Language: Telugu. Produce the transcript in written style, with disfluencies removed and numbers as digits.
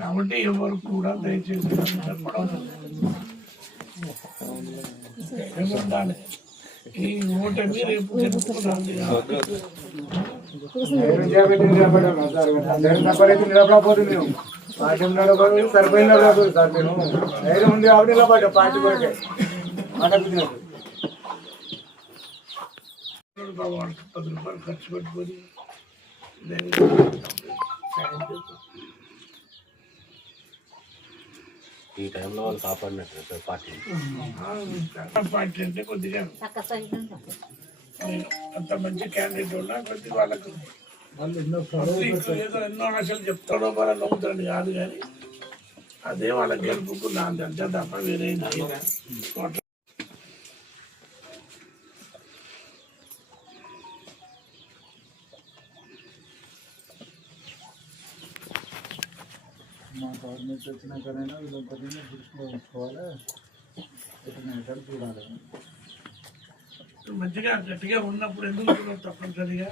కాబట్టి ఎవరు కూడా దయచేసి ఏముండాలి ఈ ఓటమి రేపు జరుపుకోవాలి. సరిపోయిన సార్ నేను ధైర్యం ఉంది కాబట్టి నిలబడ్డా పార్టీ కొరకే మాట్లాడుతున్నాను. 10 రూపాయలు ఖర్చు పెట్టుకొని ఈ టైంలో వాళ్ళు కాపాడినట్టు పార్టీ పార్టీ అంటే కొద్దిగా అంత మంచి క్యాండిడేట్ ఉన్నా కొద్దిగా వాళ్ళకు ఏదో ఎన్నో ఆశలు చెప్తాడో వాళ్ళ నమ్ముతాడు కాదు, కానీ అదే వాళ్ళ గెలుపుకు నాంది అంతే తప్ప వేరే మా గవర్నమెంట్ వచ్చినాకనైనా వీళ్ళందరినీ దృష్టిలో ఉంచుకోవాలి, చూడాలి. మంచిగా గట్టిగా ఉన్నప్పుడు ఎందుకు తప్పనిసరిగా